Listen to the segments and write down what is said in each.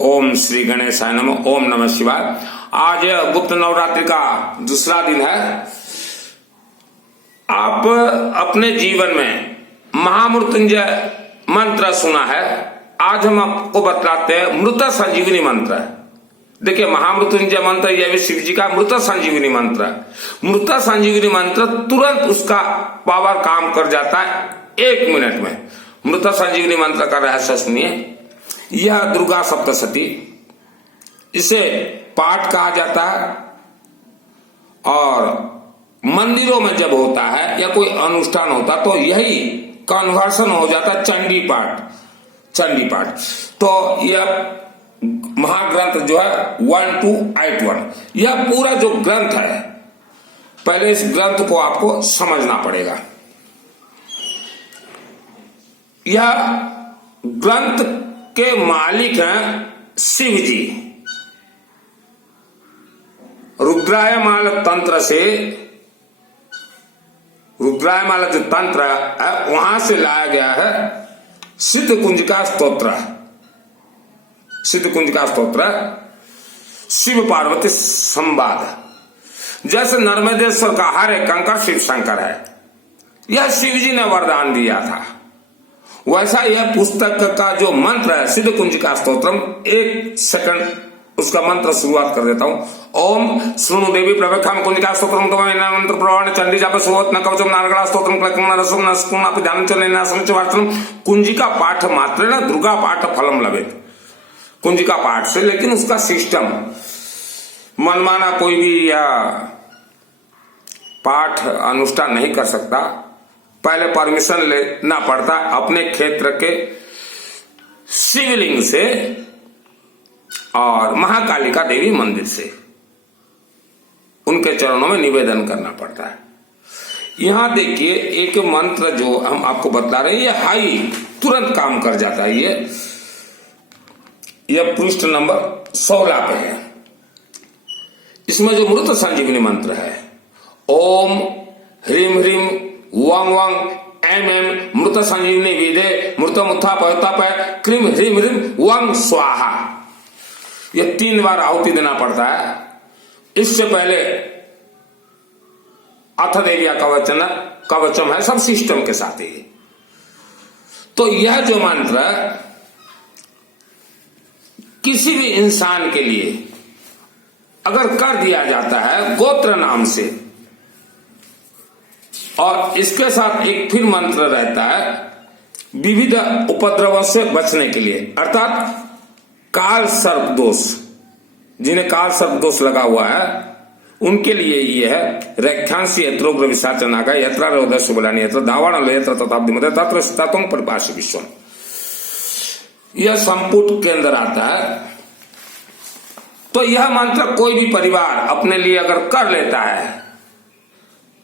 ओम श्री गणेशाय नमः। ओम नमः शिवाय। आज गुप्त नवरात्रि का दूसरा दिन है। आप अपने जीवन में महामृत्युंजय मंत्र सुना है। आज हम आपको बतलाते हैं मृत संजीवनी मंत्र। देखिए, महामृत्युंजय मंत्र यह भी शिव जी का मृत संजीवनी मंत्र है। मृत संजीवनी मंत्र तुरंत उसका पावर काम कर जाता है 1 मिनट में। मृत संजीवनी मंत्र का रहस्य सुनिए। यह दुर्गा सप्तशती, इसे पाठ कहा जाता है और मंदिरों में जब होता है या कोई अनुष्ठान होता तो यही कन्वर्सन हो जाता है चंडी पाठ। तो यह महाग्रंथ जो है 1281, यह पूरा जो ग्रंथ है, पहले इस ग्रंथ को आपको समझना पड़ेगा। यह ग्रंथ के मालिक हैं शिव जी। रुद्रायमाल तंत्र से, रुद्रायमाल जो तंत्र है वहां से लाया गया है सिद्ध कुंजिका स्तोत्र। सिद्ध कुंजिका स्तोत्र शिव पार्वती संवाद। जैसे नर्मदेश्वर का हर एक कंकर शिव शंकर है, यह शिव जी ने वरदान दिया था, वैसा यह पुस्तक का जो मंत्र है सिद्ध कुंजिका स्तोत्रम, 1 सेकंड उसका मंत्र शुरुआत कर देता हूं। ओम श्रृणु देवी प्रभक्षाम कुंजिका स्तोत्रम मंत्र प्रवाण चंडी जाप सुवत न कवचम नारगला स्तोत्रम क्लकम नरसम नस्कुनापि ध्यान चलेनासम च वार्तनम। कुंजिका पाठ मात्र न दुर्गा पाठ फलम लभेत। कुंजिका पाठ से, लेकिन उसका सिस्टम मनमाना कोई भी या पाठ अनुष्ठान नहीं कर सकता। पहले परमिशन लेना पड़ता अपने क्षेत्र के शिवलिंग से और महाकालिका देवी मंदिर से, उनके चरणों में निवेदन करना पड़ता है। यहां देखिए, एक मंत्र जो हम आपको बतला रहे हैं ये हाई तुरंत काम कर जाता है। यह पृष्ठ नंबर 16 पे है। इसमें जो मृत संजीवनी मंत्र है, ओम ह्रीम ह्रीम वांग वांग एम एम मृत संजीवनी विदे मृत मुत्था पहता पै क्रीम ह्रीम ह्रीम वांग स्वाहा, यह 3 बार आहुति देना पड़ता है। इससे पहले अथ देविया कवचम है, सब सिस्टम के साथ ही। तो यह जो मंत्र किसी भी इंसान के लिए अगर कर दिया जाता है गोत्र नाम से, और इसके साथ एक फिर मंत्र रहता है विविध उपद्रवों से बचने के लिए, अर्थात काल सर्प दोष। जिन्हें काल सर्प दोष लगा हुआ है उनके लिए ये है रैख्यांसी यत्रोग्र विशाचनागा यत्रा रोदय सुबलानी यत्र धावण यत्र तथाब्धि मध्य तत्र स्थितम परिपाशी विश्वम। यह संपुट के अंदर आता है। तो यह मंत्र कोई भी परिवार अपने लिए अगर कर लेता है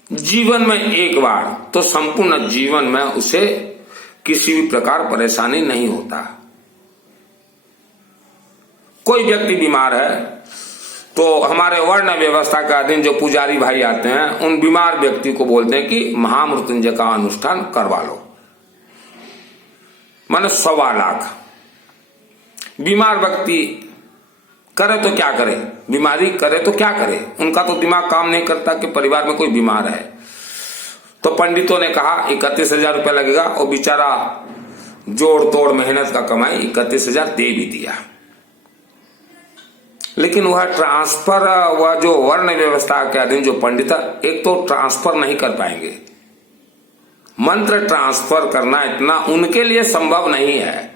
जीवन में एक बार, तो संपूर्ण जीवन में उसे किसी भी प्रकार परेशानी नहीं होता। कोई व्यक्ति बीमार है तो हमारे वर्ण व्यवस्था के अधीन जो पुजारी भाई आते हैं उन बीमार व्यक्ति को बोलते हैं कि महामृत्युंजय का अनुष्ठान करवा लो। माने 1.25 लाख। बीमार व्यक्ति करे तो क्या करे, बीमारी करे तो क्या करे, उनका तो दिमाग काम नहीं करता कि परिवार में कोई बीमार है। तो पंडितों ने कहा 31,000 रुपया लगेगा, और बेचारा जोड़ तोड़ मेहनत का कमाई 31,000 दे भी दिया। लेकिन वह ट्रांसफर, वह जो वर्ण व्यवस्था के अधीन जो पंडित, एक तो ट्रांसफर नहीं कर पाएंगे। मंत्र ट्रांसफर करना इतना उनके लिए संभव नहीं है।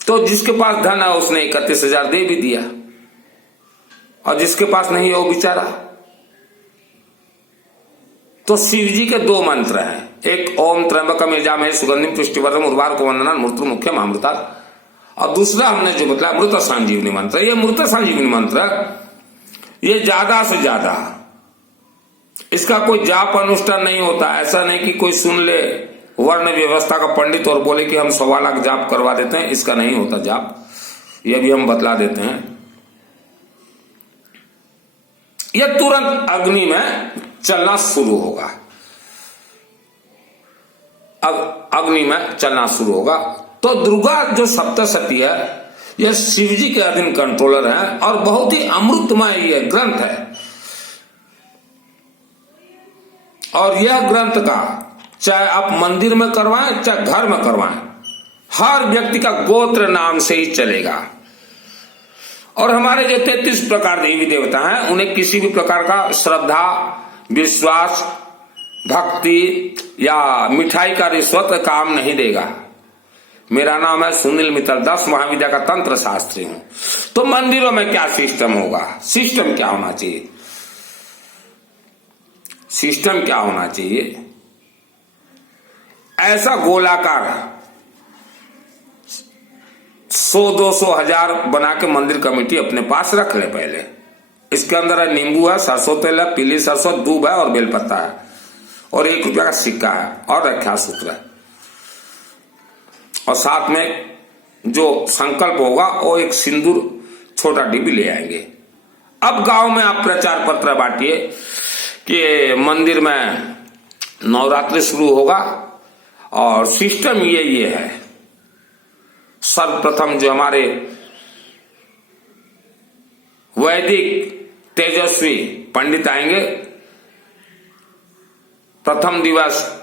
तो जिसके पास धन है उसने 31,000 दे भी दिया, और जिसके पास नहीं है वो बेचारा। तो शिव जी के 2 मंत्र हैं, एक ओम त्र्यंबकम यजामहे सुगंधिम पुष्टिवर्धनम उर्वारुकम वंदनात् मृत्यु मुख्यम अमृतात्, और दूसरा हमने जो बताया मृत संजीवनी मंत्र। ये मृत संजीवनी मंत्र ये ज्यादा से ज्यादा, इसका कोई जाप अनुष्ठान नहीं होता। ऐसा नहीं कि कोई सुन ले वर्ण व्यवस्था का पंडित और बोले कि हम 1.25 लाख जाप करवा देते हैं, इसका नहीं होता जाप। यह भी हम बतला देते हैं। यह तुरंत अग्नि में चलना शुरू होगा। अब अग्नि में चलना शुरू होगा। तो दुर्गा जो सप्तशती है यह शिव जी के अधीन कंट्रोलर है और बहुत ही अमृतमय ये ग्रंथ है। और यह ग्रंथ का चाहे आप मंदिर में करवाएं चाहे घर में करवाएं, हर व्यक्ति का गोत्र नाम से ही चलेगा। और हमारे जो 33 प्रकार देवी देवता हैं उन्हें किसी भी प्रकार का श्रद्धा, विश्वास, भक्ति या मिठाई का रिश्वत काम नहीं देगा। मेरा नाम है सुनील मित्तल, 10 महाविद्या का तंत्र शास्त्री हूं। तो मंदिरों में क्या सिस्टम होगा, सिस्टम क्या होना चाहिए, सिस्टम क्या होना चाहिए? ऐसा गोलाकार 100-200 हजार बना के मंदिर कमेटी अपने पास रख ले पहले। इसके अंदर है नींबू है, सरसों तेल है, पीली सरसों, दूब है और बेलपत्ता है और 1 रुपया का सिक्का है और रक्षा सूत्र है। और साथ में जो संकल्प होगा वो एक सिंदूर छोटा डिब्बी ले आएंगे। अब गांव में आप प्रचार पत्र बांटिए कि मंदिर में नवरात्रि शुरू होगा और सिस्टम ये है। सर्वप्रथम जो हमारे वैदिक तेजस्वी पंडित आएंगे। प्रथम दिवस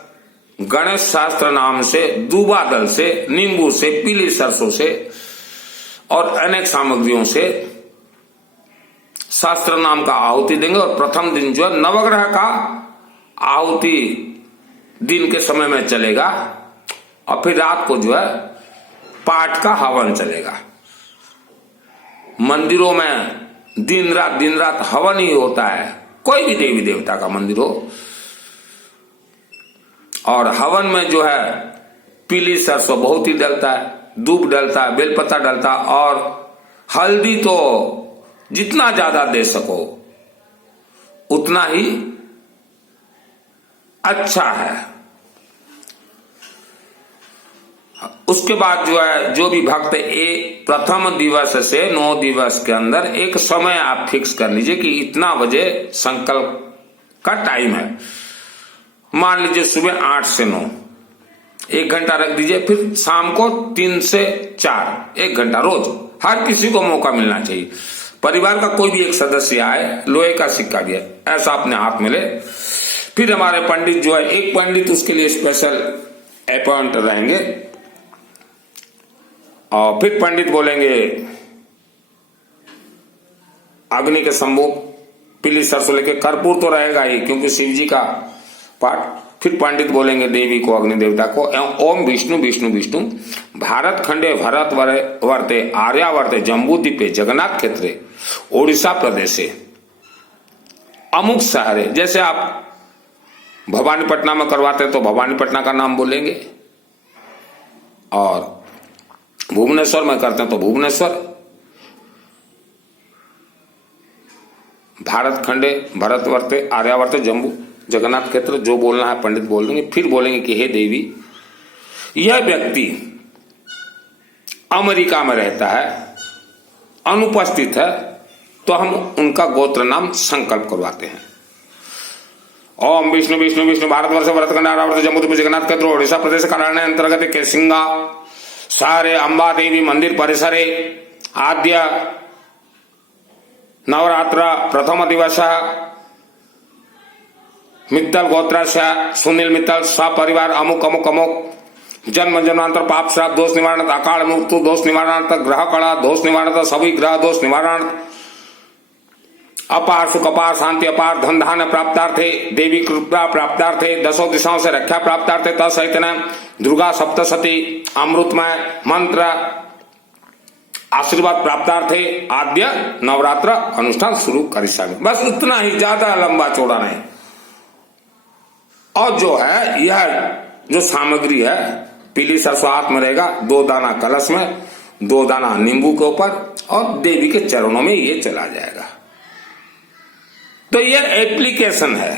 गणेश शास्त्र नाम से, दूबा दल से, नींबू से, पीली सरसों से और अनेक सामग्रियों से शास्त्र नाम का आहुति देंगे। और प्रथम दिन जो है नवग्रह का आहुति दिन के समय में चलेगा और फिर रात को जो है पाठ का हवन चलेगा। मंदिरों में दिन रात हवन ही होता है, कोई भी देवी देवता का मंदिर हो। और हवन में जो है पीली सरसों बहुत ही डलता है, दूब डलता है, बेलपत्ता डलता है और हल्दी तो जितना ज्यादा दे सको उतना ही अच्छा है। उसके बाद जो है जो भी भक्त प्रथम दिवस से 9 दिवस के अंदर एक समय आप फिक्स कर लीजिए कि इतना बजे संकल्प का टाइम है। मान लीजिए सुबह 8 से 9 1 घंटा रख दीजिए, फिर शाम को 3 से 4 1 घंटा रोज। हर किसी को मौका मिलना चाहिए। परिवार का कोई भी एक सदस्य आए, लोहे का सिक्का दिया ऐसा अपने हाथ में ले। फिर हमारे पंडित जो है, एक पंडित उसके लिए स्पेशल अपॉइंट रहेंगे और फिर पंडित बोलेंगे अग्नि के सम्मुख पीली सरसों लेके, कर्पूर तो रहेगा ही क्योंकि शिव जी का पाठ। फिर पंडित बोलेंगे देवी को, अग्नि देवता को, ओम विष्णु विष्णु विष्णु भारत खंडे भरत वर्ते आर्यावर्ते जम्बूद्वीपे जगन्नाथ क्षेत्रे ओडिशा प्रदेशे अमुक शहर है। जैसे आप भवानीपटना में करवाते हैं तो भवानीपटना का नाम बोलेंगे और भुवनेश्वर में करते हैं तो भुवनेश्वर, भारत खंडे भरतवर्ते आर्यावर्ते जम्बू जगन्नाथ क्षेत्र जो बोलना है पंडित बोल देंगे। फिर बोलेंगे कि हे देवी, यह व्यक्ति अमेरिका में रहता है, अनुपस्थित है, तो हम उनका गोत्र नाम संकल्प करवाते हैं। ओम विष्णु विष्णु विष्णु भारतवर्ष भरतखंड आर्यावर्त जम्बूद्वीप जगन्नाथ क्षेत्र ओडिशा प्रदेश कारण्य अंतर्गत केसिंगा सारे अंबा देवी मंदिर परिसरे आद्य नवरात्र प्रथम दिवस मित्तल गोत्रास्य सुनील मित्तल सपरिवार अमुक अमुक अमुक जन्म जन्मांतर पाप श्राप दोष निवारण अकाल मृत्यु दोष निवारण ग्रह कला दोष निवारण सभी ग्रह दोष निवारण अपार सुख अपार शांति अपार धन धान्य प्राप्तार्थे देवी कृपा प्राप्तार्थे 10 दिशाओं से रक्षा प्राप्तार्थे तत्सहित दुर्गा सप्तशती अमृतमय मंत्र आशीर्वाद प्राप्तार्थे आद्य नवरात्र अनुष्ठान शुरू करिष्यामि। बस उतना ही, ज्यादा लंबा चौड़ा नहीं। और जो है यह जो सामग्री है पीली सरसों हाथ में रहेगा, 2 दाना कलश में, 2 दाना नींबू के ऊपर और देवी के चरणों में ये चला जाएगा। तो यह एप्लीकेशन है।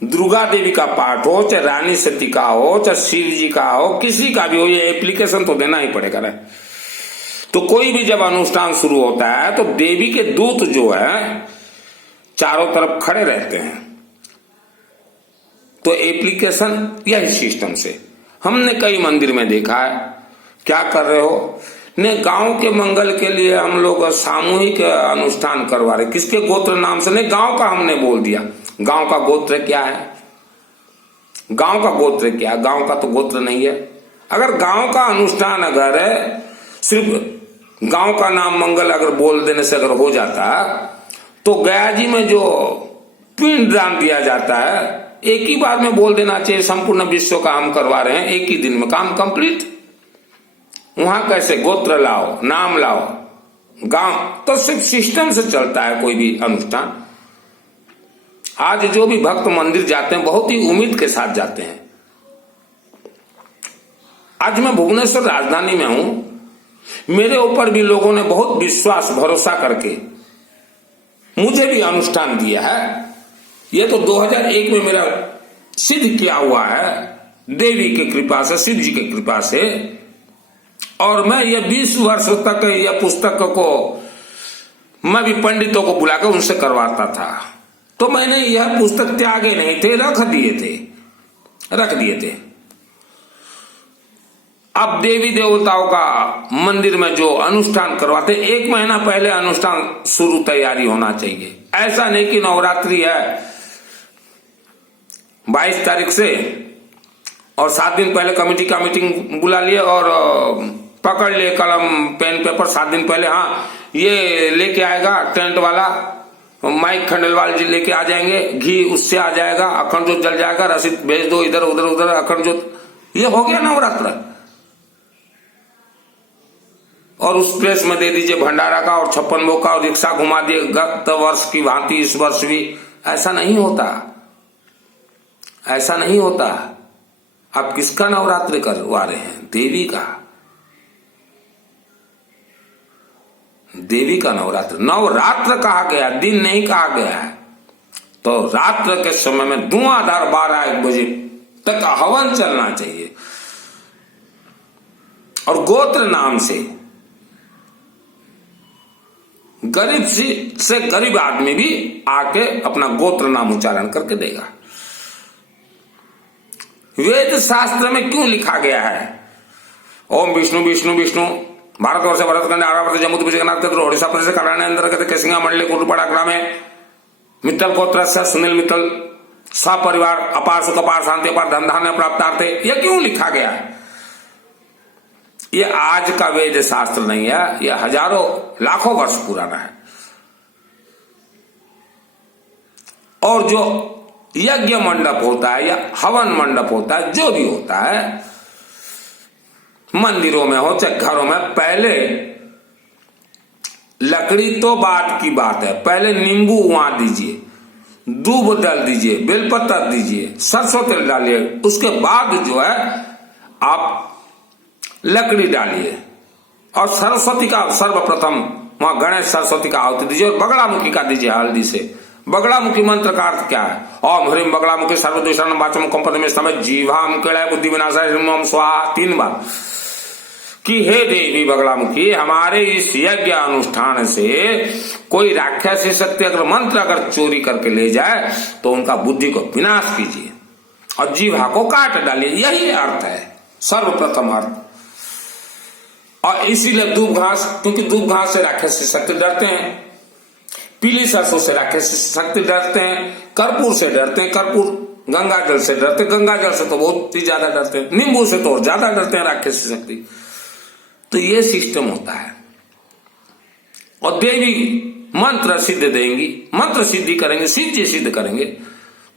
दुर्गा देवी का पाठ हो चाहे रानी सती का हो चाहे शिव जी का हो, किसी का भी हो, ये एप्लीकेशन तो देना ही पड़ेगा ना। तो कोई भी जब अनुष्ठान शुरू होता है तो देवी के दूत जो है चारों तरफ खड़े रहते हैं। तो एप्लीकेशन यही सिस्टम से हमने कई मंदिर में देखा है। क्या कर रहे हो? ने गांव के मंगल के लिए हम लोग सामूहिक अनुष्ठान करवा रहे। किसके गोत्र नाम से? नहीं, गांव का हमने बोल दिया। गांव का गोत्र क्या है? गांव का गोत्र क्या है? गांव का तो गोत्र नहीं है। अगर गांव का अनुष्ठान अगर सिर्फ गांव का नाम मंगल अगर बोल देने से अगर हो जाता, तो गया जी में जो पिंड दान दिया जाता है एक ही बार में बोल देना चाहिए, संपूर्ण विश्व का हम करवा रहे हैं, एक ही दिन में काम कंप्लीट। वहां कैसे गोत्र लाओ, नाम लाओ? गांव तो सिर्फ सिस्टम से चलता है कोई भी अनुष्ठान। आज जो भी भक्त मंदिर जाते हैं बहुत ही उम्मीद के साथ जाते हैं। आज मैं भुवनेश्वर राजधानी में हूं, मेरे ऊपर भी लोगों ने बहुत विश्वास भरोसा करके मुझे भी अनुष्ठान दिया है। ये तो 2001 में मेरा सिद्ध किया हुआ है देवी की कृपा से, शिव जी की कृपा से। और मैं ये 20 वर्ष तक यह पुस्तक को मैं भी पंडितों को बुलाकर उनसे करवाता था। तो मैंने यह पुस्तक त्यागे नहीं थे, रख दिए थे। अब देवी देवताओं का मंदिर में जो अनुष्ठान करवाते, 1 महीना पहले अनुष्ठान शुरू तैयारी होना चाहिए। ऐसा नहीं कि नवरात्रि है 22 तारीख से और 7 दिन पहले कमेटी का मीटिंग बुला लिए और पकड़ लिए कलम पेन पेपर 7 दिन पहले, हाँ ये लेके आएगा टेंट वाला, माइक खंडेलवाल जी लेके आ जाएंगे, घी उससे आ जाएगा, अखंड जोत जल जाएगा, रसीद भेज दो इधर उधर अखंड जोत, ये हो गया नवरात्र। और उस प्रेस में दे दीजिए भंडारा का और 56 भोग का और रिक्शा घुमा दिए गत वर्ष की भांति इस वर्ष भी। ऐसा नहीं होता, ऐसा नहीं होता। आप किसका नवरात्रि करवा रहे हैं? देवी का, देवी का नवरात्र। नवरात्र कहा गया, दिन नहीं कहा गया है। तो रात्र के समय में धुआंधार 12-1 बजे तक हवन चलना चाहिए। और गोत्र नाम से गरीब से गरीब आदमी भी आके अपना गोत्र नाम उच्चारण करके देगा। वेद शास्त्र में क्यों लिखा गया है ओम विष्णु विष्णु विष्णु, भारतवर्ष भरतखंड आर्यावर्त जम्मू जगन्नाथ क्षेत्र ओडिशा प्रदेश कल्याण केसिंगा मंडले कुटुपड़ा ग्रामे मित्तल गोत्र से सुनील मित्तल सपरिवार अपार सुख अपार शांति अपार धन धान्य प्राप्तार्थे, यह क्यों लिखा गया है? ये आज का वेद शास्त्र नहीं है, यह हजारों लाखों वर्ष पुराना है। और जो यज्ञ मंडप होता है या हवन मंडप होता है, जो भी होता है मंदिरों में हो चाहे घरों में, पहले लकड़ी तो बाद की बात है, पहले नींबू वहां दीजिए, दूब डाल दीजिए, बेलपत्ता दीजिए, सरसों तेल डालिए, उसके बाद जो है आप लकड़ी डालिए। और सरस्वती का सर्वप्रथम वहां गणेश सरस्वती का आहुति दीजिए और बगड़ामुखी का दीजिए हल्दी से। बगड़ामुखी मंत्र का अर्थ क्या है? ओम ह्रीम बगड़ामुखी सर्वदोषान वाचम कंपन में समय जीवाम केड़ाय बुद्धि विनाशाय ह्रीम स्वाहा 3 बार कि हे देवी बगड़ामुखी, हमारे इस यज्ञ अनुष्ठान से कोई राक्षसी शक्ति अगर मंत्र अगर चोरी करके ले जाए तो उनका बुद्धि को विनाश कीजिए और जीवा को काट डालिए। यही अर्थ है, सर्वप्रथम अर्थ। और इसीलिए दूब घास, क्योंकि दूब घास से राक्षसी शक्ति डरते हैं, पीली सरसों से राक्षसी शक्ति डरते हैं, कर्पूर से डरते हैं, कर्पूर गंगा जल से डरते हैं, गंगा जल से तो बहुत ही ज्यादा डरते हैं, नींबू से तो और ज्यादा डरते हैं राक्षसी शक्ति। तो ये सिस्टम होता है। और देवी मंत्र सिद्ध देंगी, मंत्र सिद्धि करेंगे, सिद्धि सिद्ध करेंगे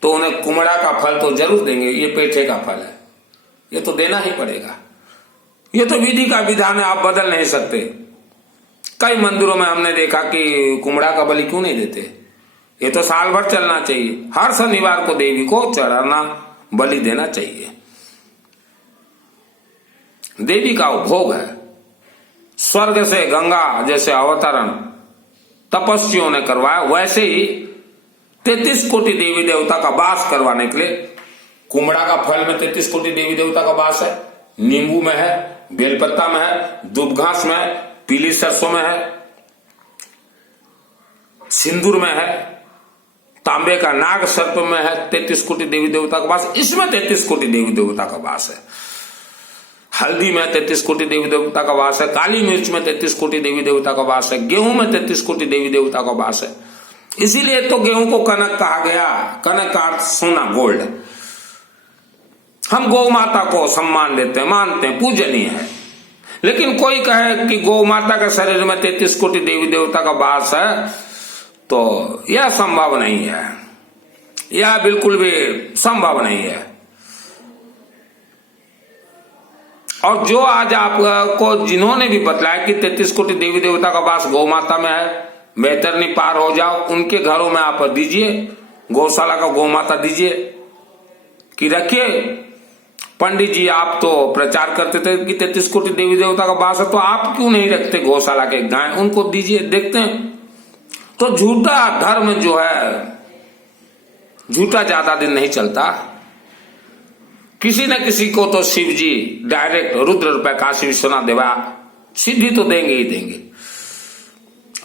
तो उन्हें कुमड़ा का फल तो जरूर देंगे। ये पेठे का फल है, ये तो देना ही पड़ेगा। ये तो विधि का विधान है, आप बदल नहीं सकते। कई मंदिरों में हमने देखा कि कुमड़ा का बलि क्यों नहीं देते, ये तो साल भर चलना चाहिए। हर शनिवार को देवी को चढ़ाना, बलि देना चाहिए। देवी का भोग है। स्वर्ग से गंगा जैसे अवतरण तपस्वियों ने करवाया, वैसे ही 33 कोटि देवी देवता का वास करवाने के लिए कुमड़ा का फल में 33 कोटि देवी देवता का वास है, नींबू में है, बेलपत्ता में है, दूब घास में है, पीली सरसों में है, सिंदूर में है, तांबे का नाग सर्प में है 33 कोटि देवी देवता का वास। इसमें 33 कोटि देवी देवता का वास है। हल्दी में 33 कोटि देवी देवता का वास है, काली मिर्च में 33 कोटि देवी देवता का वास है, गेहूं में 33 कोटि देवी देवता का वास है। इसीलिए तो गेहूं को कनक कहा गया। कनक का अर्थ सोना, गोल्ड। हम गौ माता को सम्मान देते हैं, मानते हैं, पूजनीय है। लेकिन कोई कहे कि गौ माता के शरीर में 33 कोटि देवी देवता का वास है, तो यह संभव नहीं है, यह बिल्कुल भी संभव नहीं है। और जो आज आपको जिन्होंने भी बतलाया कि 33 कोटि देवी देवता का वास गौ माता में है, बेहतर नहीं पार हो जाओ, उनके घरों में आप दीजिए, गौशाला का गौ माता दीजिए कि रखिए। पंडित जी आप तो प्रचार करते थे कि 33 कोटि देवी देवता का वास है, तो आप क्यों नहीं रखते गौशाला के गाय, उनको दीजिए, देखते हैं। तो झूठा धर्म जो है, झूठा ज्यादा दिन नहीं चलता। किसी न किसी को तो शिव जी डायरेक्ट रुद्र रुपए काशी विश्वनाथ देवा सिद्धि तो देंगे ही देंगे।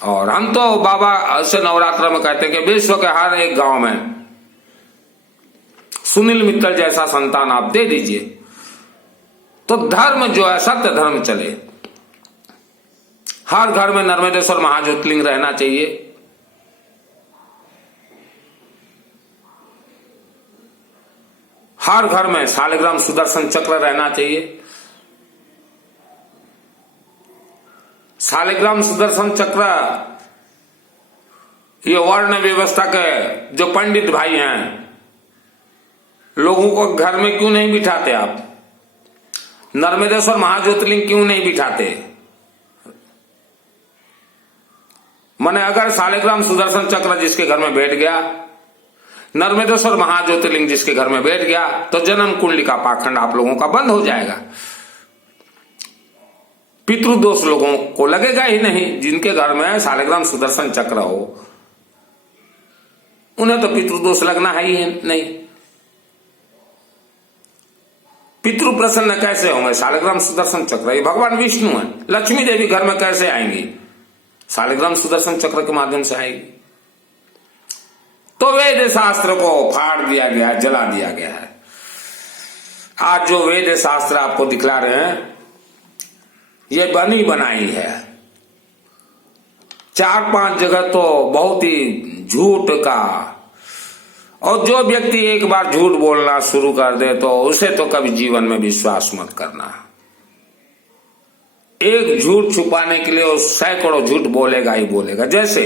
और हम तो बाबा ऐसे नवरात्र में कहते हैं कि विश्व के हर एक गांव में सुनील मित्तल जैसा संतान आप दे दीजिए, तो धर्म जो है सत्य धर्म चले। हर घर में नर्मदेश्वर महाज्योतिर्लिंग रहना चाहिए। हर घर में शालिग्राम सुदर्शन चक्र रहना चाहिए। शालिग्राम सुदर्शन चक्र ये वर्ण व्यवस्था के जो पंडित भाई हैं, लोगों को घर में क्यों नहीं बिठाते आप? नर्मदेश्वर महाज्योतिर्लिंग क्यों नहीं बिठाते? माने अगर शालिग्राम सुदर्शन चक्र जिसके घर में बैठ गया, नर्मदेश्वर महाज्योतिर्लिंग जिसके घर में बैठ गया, तो जन्म कुंडली का पाखंड आप लोगों का बंद हो जाएगा। पितृदोष लोगों को लगेगा ही नहीं। जिनके घर में शालिग्राम सुदर्शन चक्र हो, उन्हें तो पितृदोष लगना है ही नहीं। पितृ प्रसन्न कैसे होंगे? शालिग्राम सुदर्शन चक्र, ये भगवान विष्णु है। लक्ष्मी देवी घर में कैसे आएंगी? शालिग्राम सुदर्शन चक्र के माध्यम से आएगी। तो वेद शास्त्र को फाड़ दिया गया है, जला दिया गया है। आज जो वेद शास्त्र आपको दिखला रहे हैं, ये बनी बनाई है। 4-5 जगह तो बहुत ही झूठ का, और जो व्यक्ति एक बार झूठ बोलना शुरू कर दे तो उसे तो कभी जीवन में विश्वास मत करना। एक झूठ छुपाने के लिए वो सैकड़ों झूठ बोलेगा ही बोलेगा। जैसे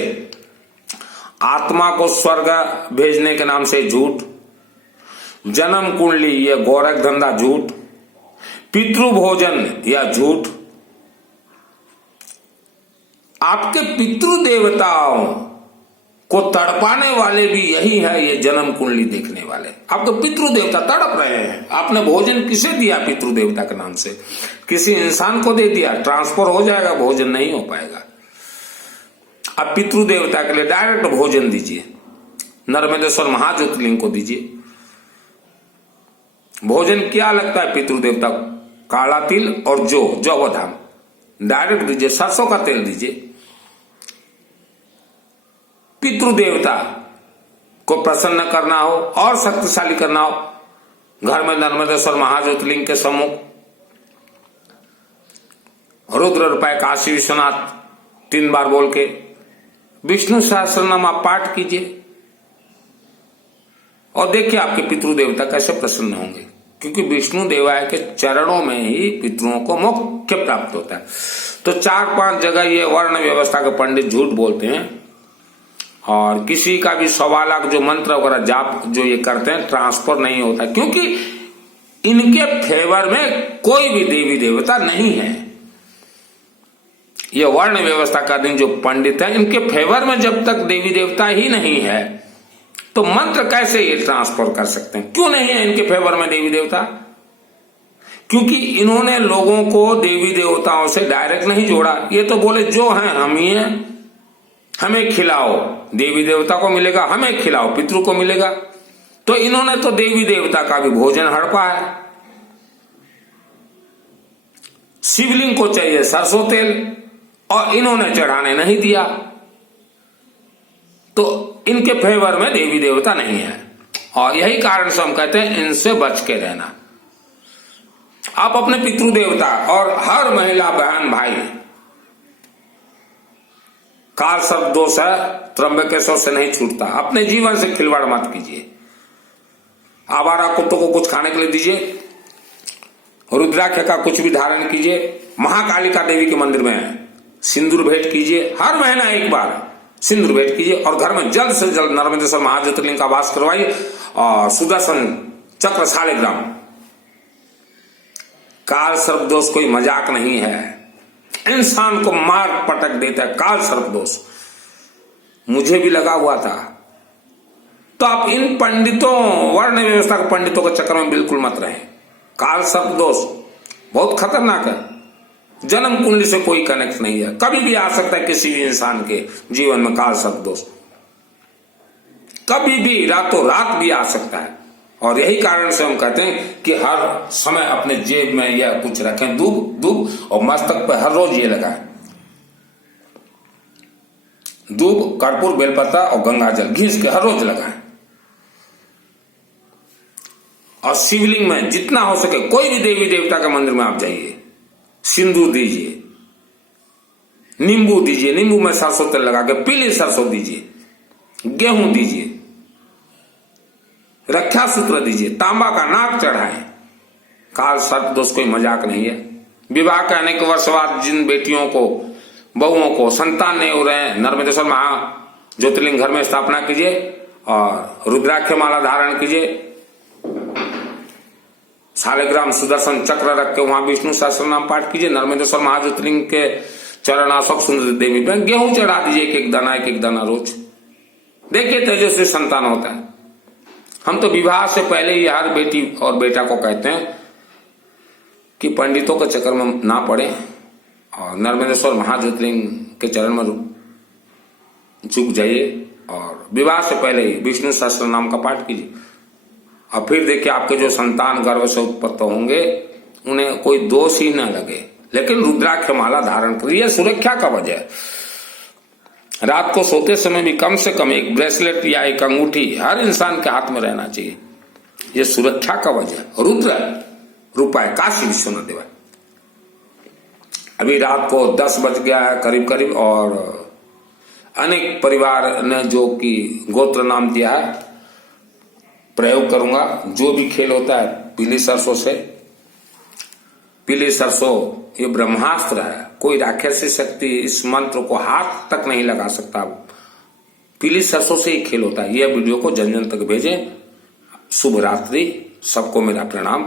आत्मा को स्वर्ग भेजने के नाम से झूठ, जन्म कुंडली ये गोरख धंधा झूठ, पितृ भोजन या झूठ। आपके पितृ देवताओं को तड़पाने वाले भी यही है, ये जन्म कुंडली देखने वाले। आपके पितृ देवता तड़प रहे हैं। आपने भोजन किसे दिया? पितृ देवता के नाम से किसी इंसान को दे दिया, ट्रांसफर हो जाएगा, भोजन नहीं हो पाएगा। आप पितृ देवता के लिए डायरेक्ट भोजन दीजिए, नर्मदेश्वर महाज्योतिर्लिंग को दीजिए। भोजन क्या लगता है पितृ देवता? काला तिल और जौ बादाम डायरेक्ट दीजिए, सरसों का तेल दीजिए। पितृ देवता को प्रसन्न करना हो और शक्तिशाली करना हो, घर में नर्मदेश्वर महाज्योतिर्लिंग के सम्मुख रुद्र रुपए काशी विश्वनाथ 3 बार बोल के विष्णु सहस्त्रनाम आप पाठ कीजिए, और देखिए आपके पितृ देवता कैसे प्रसन्न होंगे। क्योंकि विष्णु देवाय के चरणों में ही पितरों को मोक्ष प्राप्त होता है। तो 4-5 जगह ये वर्ण व्यवस्था के पंडित झूठ बोलते हैं, और किसी का भी 1.25 लाख जो मंत्र वगैरह जाप जो ये करते हैं, ट्रांसफर नहीं होता, क्योंकि इनके फेवर में कोई भी देवी देवता नहीं है। ये वर्ण व्यवस्था का दिन जो पंडित है, इनके फेवर में जब तक देवी देवता ही नहीं है, तो मंत्र कैसे ये ट्रांसफर कर सकते हैं? क्यों नहीं है इनके फेवर में देवी देवता? क्योंकि इन्होंने लोगों को देवी देवताओं से डायरेक्ट नहीं जोड़ा। ये तो बोले जो हैं हम ही हैं, हमें खिलाओ, देवी देवता को मिलेगा, हमें खिलाओ, पितृ को मिलेगा। तो इन्होंने तो देवी देवता का भी भोजन हड़पा है। शिवलिंग को चाहिए सरसों तेल, और इन्होंने चढ़ाने नहीं दिया, तो इनके फेवर में देवी देवता नहीं है। और यही कारण से हम कहते हैं इनसे बच के रहना। आप अपने पितृदेवता और हर महिला बहन भाई, काल सर्प दोष है, त्र्यंबकेश्वर से नहीं छूटता। अपने जीवन से खिलवाड़ मत कीजिए। आवारा कुत्तों को कुछ खाने के लिए दीजिए, रुद्राक्ष का कुछ भी धारण कीजिए, महाकालिका देवी के मंदिर में सिंदूर भेंट कीजिए, हर महीना एक बार सिंदूर भेंट कीजिए, और घर में जल्द से जल्द नर्मदेश्वर महाज्योतिर्लिंग का वास करवाइए और सुदर्शन चक्र शालिग्राम। काल सर्प दोष कोई मजाक नहीं है, इंसान को मार पटक देता है काल सर्प दोष। मुझे भी लगा हुआ था। तो आप इन पंडितों, वर्ण व्यवस्था के पंडितों के चक्कर में बिल्कुल मत रहें। काल सर्प दोष बहुत खतरनाक है, जन्म कुंडली से कोई कनेक्ट नहीं है, कभी भी आ सकता है किसी भी इंसान के जीवन में काल सर्प दोष, कभी भी रातों रात भी आ सकता है। और यही कारण से हम कहते हैं कि हर समय अपने जेब में यह कुछ रखें, दूब और मस्तक पर हर रोज ये लगाएं, दूब, कर्पूर, बेलपत्ता और गंगा जल घिस के हर रोज लगाएं। और शिवलिंग में जितना हो सके, कोई भी देवी देवता के मंदिर में आप जाइए, सिंदूर दीजिए, नींबू दीजिए, नींबू में सरसों तेल लगा के, पीली सरसों दीजिए, गेहूं दीजिए, रक्षा सूत्र दीजिए, तांबा का नाक चढ़ाएं। काल सर्प दोष कोई मजाक नहीं है। विवाह के अनेक वर्ष बाद जिन बेटियों को, बहुओं को संतान नहीं हो रहे हैं, नर्मदेश्वर महा ज्योतिर्लिंग घर में स्थापना कीजिए और रुद्राक्ष माला धारण कीजिए, शालिग्राम सुदर्शन चक्र रख के वहां विष्णु सहस्त्र नाम पाठ कीजिए, नर्मदेश्वर महाज्योतिर्लिंग के चरणाशोक सुंदर देवी पर गेहूं चढ़ा दीजिए, एक एक दाना रोज। देखिए तेजस्वी संतान होता है। हम तो विवाह से पहले ही हर बेटी और बेटा को कहते हैं कि पंडितों के चक्कर में ना पड़े और नर्मदेश्वर महाज्योतिर्लिंग के चरण में झुक जाइए और विवाह से पहले ही विष्णु सहस्त्र नाम का पाठ कीजिए। और फिर देखिए आपके जो संतान गर्भ से उत्पन्न होंगे उन्हें कोई दोष ही न लगे। लेकिन रुद्राक्ष माला धारण करिए, सुरक्षा का वजह। रात को सोते समय भी कम से कम एक ब्रेसलेट या एक अंगूठी हर इंसान के हाथ में रहना चाहिए, ये सुरक्षा का वजह। रुद्र रूपाय काशी विश्वनाथ देवाय। अभी रात को 10 बज गया है करीब करीब, और अनेक परिवार ने जो कि गोत्र नाम दिया है, प्रयोग करूंगा। जो भी खेल होता है पीली सरसों से, पीली सरसों ये ब्रह्मास्त्र है, कोई राक्षसी शक्ति इस मंत्र को हाथ तक नहीं लगा सकता। पीली सरसों से ही खेल होता है। यह वीडियो को जन जन तक भेजें। शुभ रात्रि, सबको मेरा प्रणाम।